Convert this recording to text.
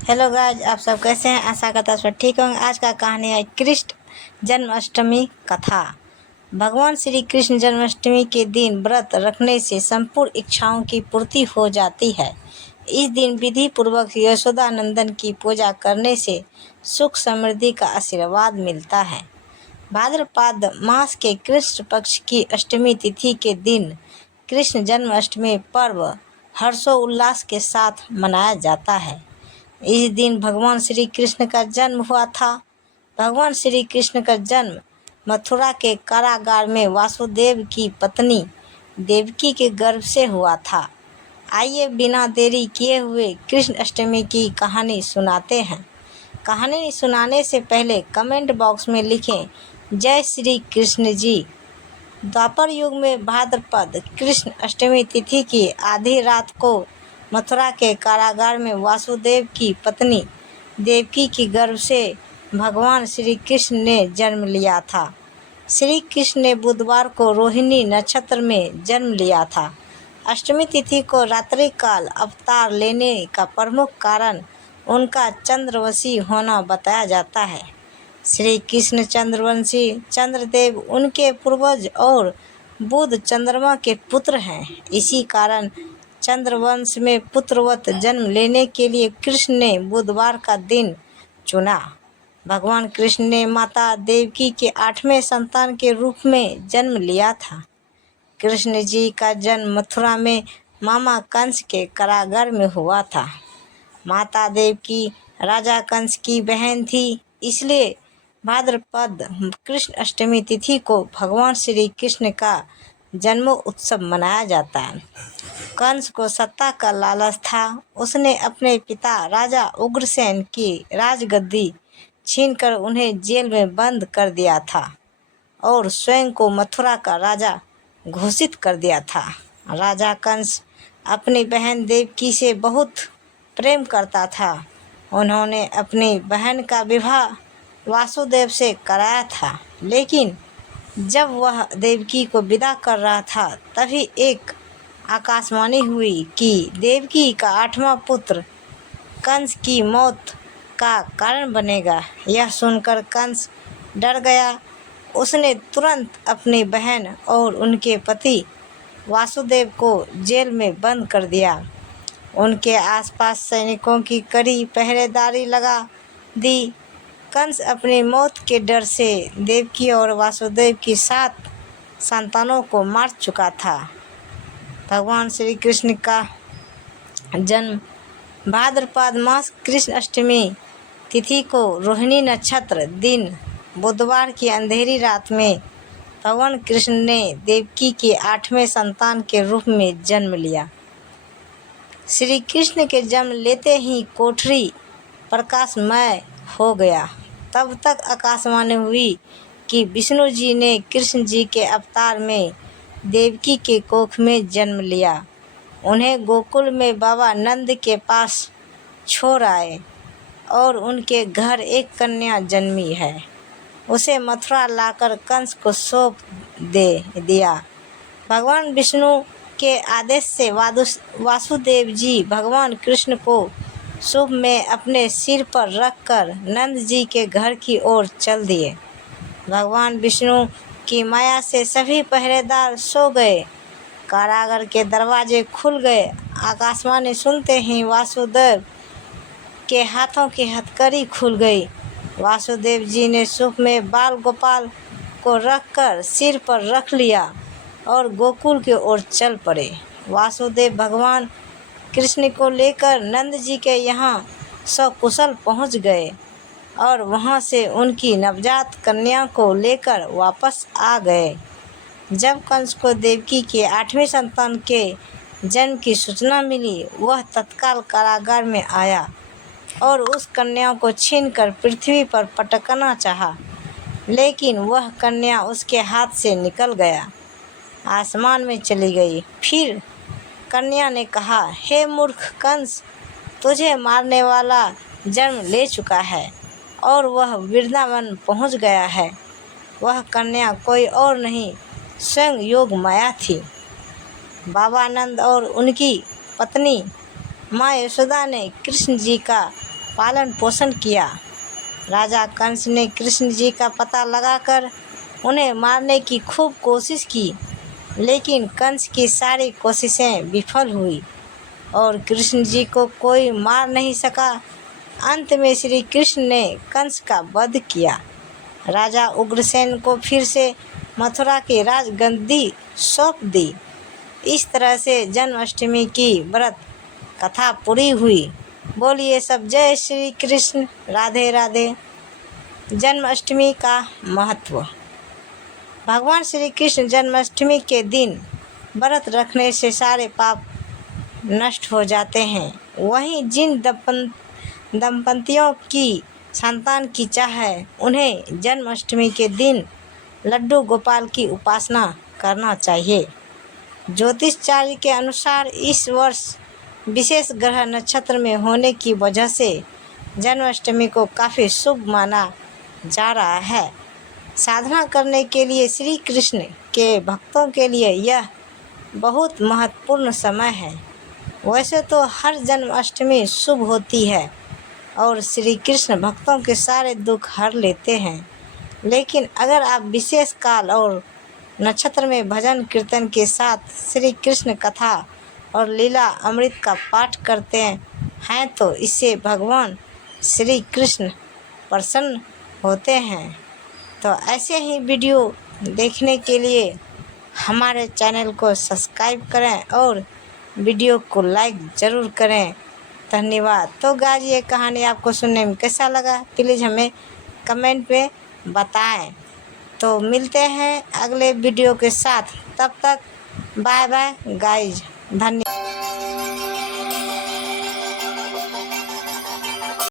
Hello guys, आप सब कैसे हैं? आशा करता सब ठीक होंगे। आज का कहानी है कृष्ण जन्माष्टमी कथा। भगवान श्री कृष्ण जन्माष्टमी के दिन व्रत रखने से संपूर्ण इच्छाओं की पूर्ति हो जाती है। इस दिन विधि पूर्वक यशोदा नंदन की पूजा करने से सुख समृद्धि का आशीर्वाद मिलता है। भाद्रपद मास के कृष्ण पक्ष की अष्टमी तिथि के दिन कृष्ण जन्माष्टमी पर्व हर्षोल्लास के साथ मनाया जाता है। इस दिन भगवान श्री कृष्ण का जन्म हुआ था। भगवान श्री कृष्ण का जन्म मथुरा के कारागार में वासुदेव की पत्नी देवकी के गर्भ से हुआ था। आइए बिना देरी किए हुए कृष्ण अष्टमी की कहानी सुनाते हैं। कहानी सुनाने से पहले कमेंट बॉक्स में लिखें जय श्री कृष्ण जी। द्वापर युग में भाद्रपद कृष्ण अष्टमी तिथि की आधी रात को मथुरा के कारागार में वासुदेव की पत्नी देवकी की गर्भ से भगवान श्री कृष्ण ने जन्म लिया था। श्री कृष्ण ने बुधवार को रोहिणी नक्षत्र में जन्म लिया था। अष्टमी तिथि को रात्रि काल अवतार लेने का प्रमुख कारण उनका चंद्रवंशी होना बताया जाता है। श्री कृष्ण चंद्रवंशी चंद्रदेव उनके पूर्वज और बुध चंद्रमा के पुत्र हैं। इसी कारण चंद्रवंश में पुत्रवत जन्म लेने के लिए कृष्ण ने बुधवार का दिन चुना। भगवान कृष्ण ने माता देवकी के 8वें संतान के रूप में जन्म लिया था। कृष्ण जी का जन्म मथुरा में मामा कंस के कारागार में हुआ था। माता देवकी राजा कंस की बहन थी, इसलिए भाद्रपद कृष्ण अष्टमी तिथि को भगवान श्री कृष्ण का जन्म उत्सव मनाया जाता है। कंस को सत्ता का लालच था। उसने अपने पिता राजा उग्रसेन की राजगद्दी छीनकर उन्हें जेल में बंद कर दिया था और स्वयं को मथुरा का राजा घोषित कर दिया था। राजा कंस अपनी बहन देवकी से बहुत प्रेम करता था। उन्होंने अपनी बहन का विवाह वासुदेव से कराया था, लेकिन जब वह देवकी को विदा कर रहा था तभी एक आकाशवाणी हुई कि देवकी का 8वां पुत्र कंस की मौत का कारण बनेगा। यह सुनकर कंस डर गया। उसने तुरंत अपनी बहन और उनके पति वासुदेव को जेल में बंद कर दिया। उनके आसपास सैनिकों की कड़ी पहरेदारी लगा दी। कंस अपनी मौत के डर से देवकी और वासुदेव की 7 संतानों को मार चुका था। भगवान श्री कृष्ण का जन्म भाद्रपद मास कृष्ण अष्टमी तिथि को रोहिणी नक्षत्र दिन बुधवार की अंधेरी रात में भगवान कृष्ण ने देवकी के 8वें संतान के रूप में जन्म लिया। श्री कृष्ण के जन्म लेते ही कोठरी प्रकाशमय हो गया। तब तक आकाशवाणी हुई कि विष्णु जी ने कृष्ण जी के अवतार में देवकी के कोख में जन्म लिया। उन्हें गोकुल में बाबा नंद के पास छोड़ आए और उनके घर एक कन्या जन्मी है। उसे मथुरा लाकर कंस को सौंप दे दिया। भगवान विष्णु के आदेश से वासुदेव जी भगवान कृष्ण को शुभ में अपने सिर पर रखकर नंद जी के घर की ओर चल दिए। भगवान विष्णु की माया से सभी पहरेदार सो गए। कारागार के दरवाजे खुल गए। आकाशवाणी सुनते ही वासुदेव के हाथों की हथकड़ी खुल गई। वासुदेव जी ने सूप में बाल गोपाल को रखकर सिर पर रख लिया और गोकुल की ओर चल पड़े। वासुदेव भगवान कृष्ण को लेकर नंद जी के यहाँ सकुशल पहुँच गए और वहाँ से उनकी नवजात कन्या को लेकर वापस आ गए। जब कंस को देवकी के 8वें संतान के जन्म की सूचना मिली, वह तत्काल कारागार में आया और उस कन्या को छीनकर पृथ्वी पर पटकना चाहा, लेकिन वह कन्या उसके हाथ से निकल गया, आसमान में चली गई। फिर कन्या ने कहा, हे मूर्ख कंस, तुझे मारने वाला जन्म ले चुका है और वह वृंदावन पहुंच गया है। वह कन्या कोई और नहीं, स्वयं योग माया थी। बाबा नंद और उनकी पत्नी माँ यशोदा ने कृष्ण जी का पालन पोषण किया। राजा कंस ने कृष्ण जी का पता लगाकर उन्हें मारने की खूब कोशिश की, लेकिन कंस की सारी कोशिशें विफल हुई और कृष्ण जी को कोई मार नहीं सका। अंत में श्री कृष्ण ने कंस का वध किया। राजा उग्रसेन को फिर से मथुरा की राजगद्दी सौंप दी। इस तरह से जन्माष्टमी की व्रत कथा पूरी हुई। बोलिए सब जय श्री कृष्ण, राधे राधे। जन्माष्टमी का महत्व। भगवान श्री कृष्ण जन्माष्टमी के दिन व्रत रखने से सारे पाप नष्ट हो जाते हैं। वहीं जिन दंपतियों की संतान की चाह है, उन्हें जन्माष्टमी के दिन लड्डू गोपाल की उपासना करना चाहिए। ज्योतिषाचार्य के अनुसार इस वर्ष विशेष ग्रह नक्षत्र में होने की वजह से जन्माष्टमी को काफ़ी शुभ माना जा रहा है। साधना करने के लिए श्री कृष्ण के भक्तों के लिए यह बहुत महत्वपूर्ण समय है। वैसे तो हर जन्माष्टमी शुभ होती है और श्री कृष्ण भक्तों के सारे दुख हर लेते हैं, लेकिन अगर आप विशेष काल और नक्षत्र में भजन कीर्तन के साथ श्री कृष्ण कथा और लीला अमृत का पाठ करते हैं तो इससे भगवान श्री कृष्ण प्रसन्न होते हैं। तो ऐसे ही वीडियो देखने के लिए हमारे चैनल को सब्सक्राइब करें और वीडियो को लाइक ज़रूर करें। धन्यवाद। तो गाइस, ये कहानी आपको सुनने में कैसा लगा प्लीज़ हमें कमेंट में बताएं। तो मिलते हैं अगले वीडियो के साथ, तब तक बाय बाय गाइस। धन्यवाद।